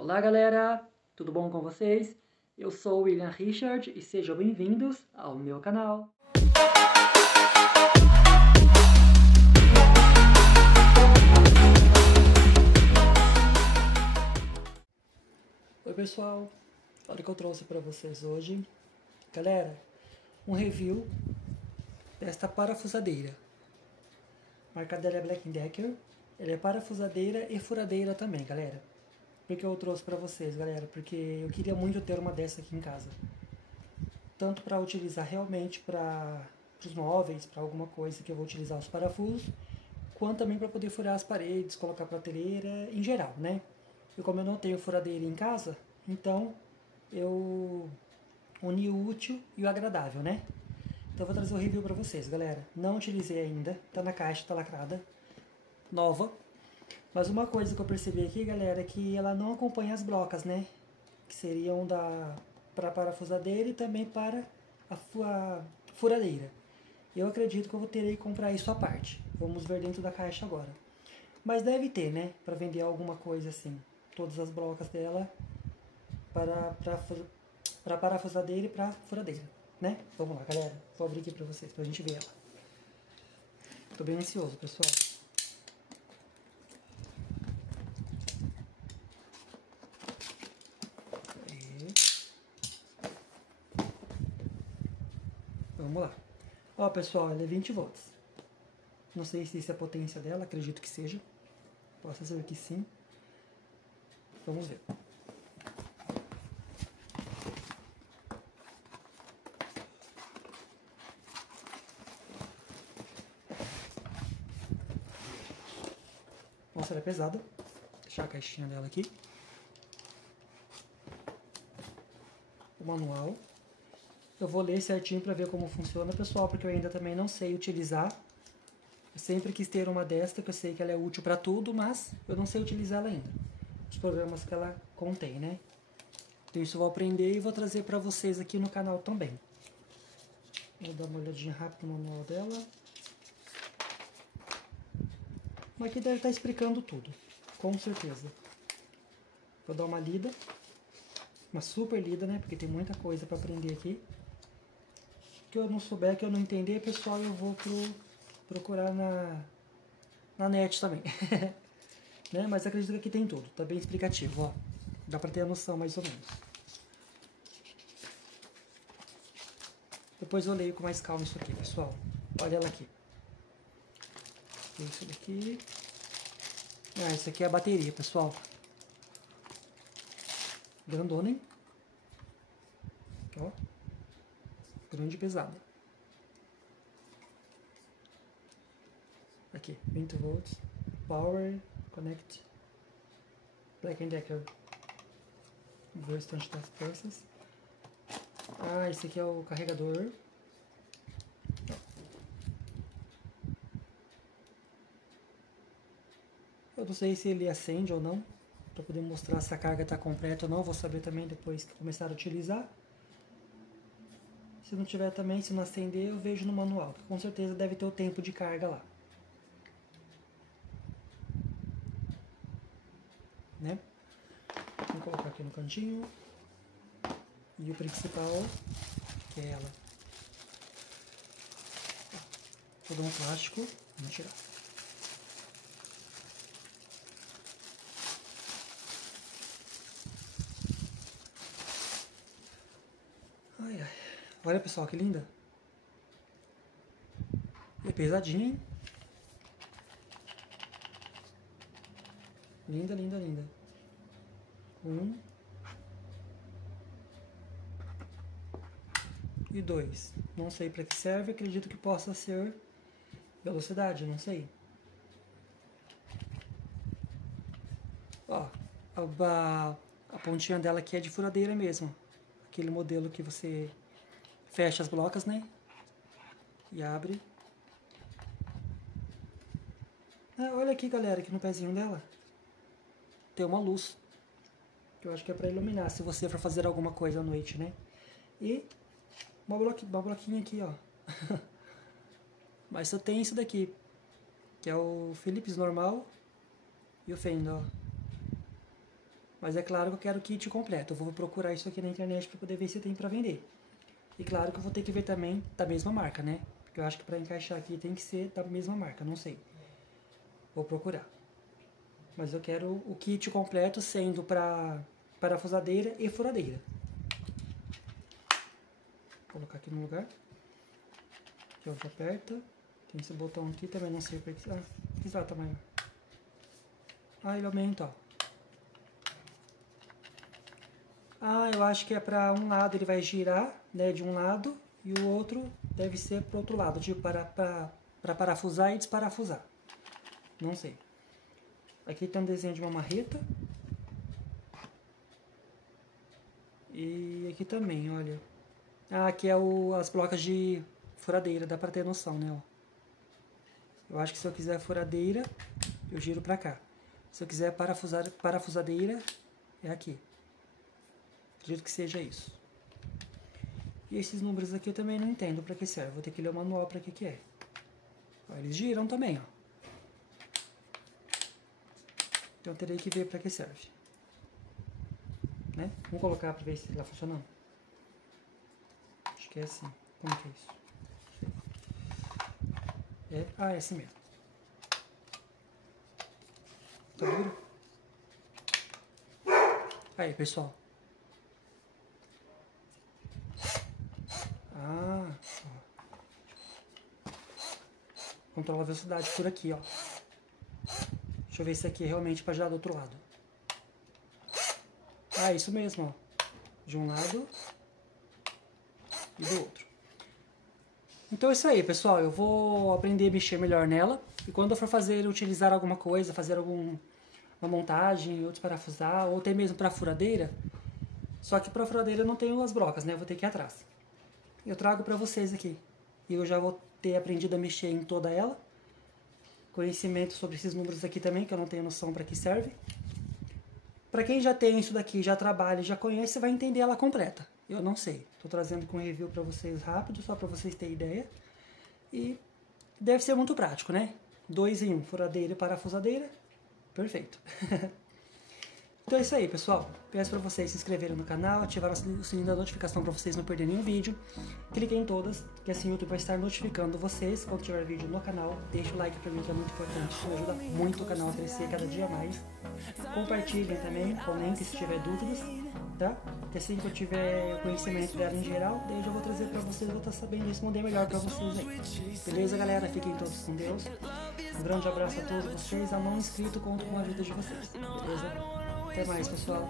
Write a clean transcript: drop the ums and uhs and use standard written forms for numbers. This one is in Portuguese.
Olá galera, tudo bom com vocês? Eu sou o William Richard e sejam bem-vindos ao meu canal. Oi pessoal, olha o que eu trouxe para vocês hoje. Galera, um review desta parafusadeira. A marca dela é Black & Decker. Ela é parafusadeira e furadeira também, galera. Por que eu trouxe para vocês, galera? Porque eu queria muito ter uma dessa aqui em casa. Tanto para utilizar realmente para os móveis, para alguma coisa que eu vou utilizar os parafusos, quanto também para poder furar as paredes, colocar prateleira, em geral, né? E como eu não tenho furadeira em casa, então eu uni o útil e o agradável, né? Então eu vou trazer o review para vocês, galera. Não utilizei ainda, tá na caixa, tá lacrada, nova. Mas uma coisa que eu percebi aqui, galera, é que ela não acompanha as brocas, né? Que seriam para parafusadeira e também para a furadeira. Eu acredito que eu terei que comprar isso à parte. Vamos ver dentro da caixa agora. Mas deve ter, né? Para vender alguma coisa assim. Todas as brocas dela para parafusadeira e para furadeira, né? Vamos lá, galera. Vou abrir aqui para vocês, para a gente ver ela. Tô bem ansioso, pessoal. Vamos lá. Ó, pessoal, ela é 20 volts. Não sei se isso é a potência dela, acredito que seja. Posso ser que sim. Vamos ver. Nossa, ela é pesada. Vou deixar a caixinha dela aqui. O manual. Eu vou ler certinho para ver como funciona, pessoal, porque eu ainda também não sei utilizar. Eu sempre quis ter uma desta, que eu sei que ela é útil para tudo, mas eu não sei utilizar ela ainda. Os programas que ela contém, né? Então isso eu vou aprender e vou trazer para vocês aqui no canal também. Vou dar uma olhadinha rápida no manual dela. Mas aqui deve estar explicando tudo, com certeza. Vou dar uma lida. Uma super lida, né? Porque tem muita coisa para aprender aqui. Que eu não souber, que eu não entender, pessoal, eu vou procurar na net também. Né? Mas acredito que aqui tem tudo, tá bem explicativo, ó. Dá pra ter a noção mais ou menos. Depois eu leio com mais calma isso aqui, pessoal. Olha ela aqui. Isso daqui. Ah, isso aqui é a bateria, pessoal. Grandona, hein? Ó. Grande e pesada. Aqui, 20 volts. Power, Connect. Black & Decker. O restante das peças. Ah, esse aqui é o carregador. Eu não sei se ele acende ou não, para poder mostrar se a carga está completa ou não. Vou saber também depois que começar a utilizar. Se não tiver também, se não acender, eu vejo no manual, que com certeza deve ter o tempo de carga lá. Né? Vou colocar aqui no cantinho. E o principal, que é ela. Todo um plástico, vamos tirar. Ai, ai. Olha, pessoal, que linda. É pesadinha, hein? Linda, linda, linda. E 2. Não sei para que serve, acredito que possa ser velocidade, não sei. Ó, a pontinha dela aqui é de furadeira mesmo. Aquele modelo que você fecha as blocas, né? E abre. Ah, olha aqui, galera, aqui no pezinho dela tem uma luz, que eu acho que é para iluminar, se você for fazer alguma coisa à noite, né? E uma bloquinha aqui, ó. Mas só tem isso daqui, que é o Philips normal e o Fender, ó. Mas é claro que eu quero o kit completo. Eu vou procurar isso aqui na internet para poder ver se tem para vender. E claro que eu vou ter que ver também da mesma marca, né? Porque eu acho que para encaixar aqui tem que ser da mesma marca, não sei. Vou procurar. Mas eu quero o kit completo, sendo para parafusadeira e furadeira. Vou colocar aqui no lugar. Aqui onde aperta. Tem esse botão aqui, também não sei para que... Ah, exato, tamanho. Ah, ele aumenta, ó. Ah, eu acho que é para um lado ele vai girar, né, de um lado, e o outro deve ser para o outro lado, tipo para parafusar e desparafusar. Não sei. Aqui tem um desenho de uma marreta. E aqui também, olha. Ah, aqui é as blocas de furadeira, dá para ter noção, né, ó. Eu acho que se eu quiser furadeira, eu giro para cá. Se eu quiser parafusadeira, é aqui. Acredito que seja isso. E esses números aqui eu também não entendo para que serve. Vou ter que ler o manual para que é. Ó, eles giram também, ó. Então eu terei que ver para que serve. Né? Vamos colocar para ver se está funcionando. Acho que é assim. Como que é isso? É assim mesmo. Tá duro? Aí, pessoal. Controla a velocidade por aqui, ó. Deixa eu ver se aqui é realmente para girar do outro lado. Ah, isso mesmo, ó. De um lado e do outro. Então é isso aí, pessoal. Eu vou aprender a mexer melhor nela. E quando eu for utilizar alguma coisa, fazer uma montagem, ou desparafusar, ou até mesmo para furadeira. Só que para furadeira eu não tenho as brocas, né? Eu vou ter que ir atrás. Eu trago para vocês aqui. E eu já vou ter aprendido a mexer em toda ela. Conhecimento sobre esses números aqui também, que eu não tenho noção para que serve. Para quem já tem isso daqui, já trabalha, já conhece, vai entender ela completa. Eu não sei. Estou trazendo com review para vocês rápido, só para vocês terem ideia. E deve ser muito prático, né? 2 em 1, furadeira e parafusadeira. Perfeito. Então é isso aí, pessoal. Peço para vocês se inscreverem no canal, ativar o sininho da notificação para vocês não perderem nenhum vídeo. Cliquem em todas, que assim o YouTube vai estar notificando vocês quando tiver vídeo no canal. Deixa o like para mim, que é muito importante. Isso ajuda muito o canal a crescer cada dia mais. Compartilhem também, comentem se tiver dúvidas, tá? Porque assim que eu tiver conhecimento dela em geral, daí eu já vou trazer para vocês, vou estar sabendo responder melhor para vocês aí. Beleza, galera? Fiquem todos com Deus. Um grande abraço a todos vocês. A mão inscrito conto com a ajuda de vocês. Beleza? Até mais, pessoal.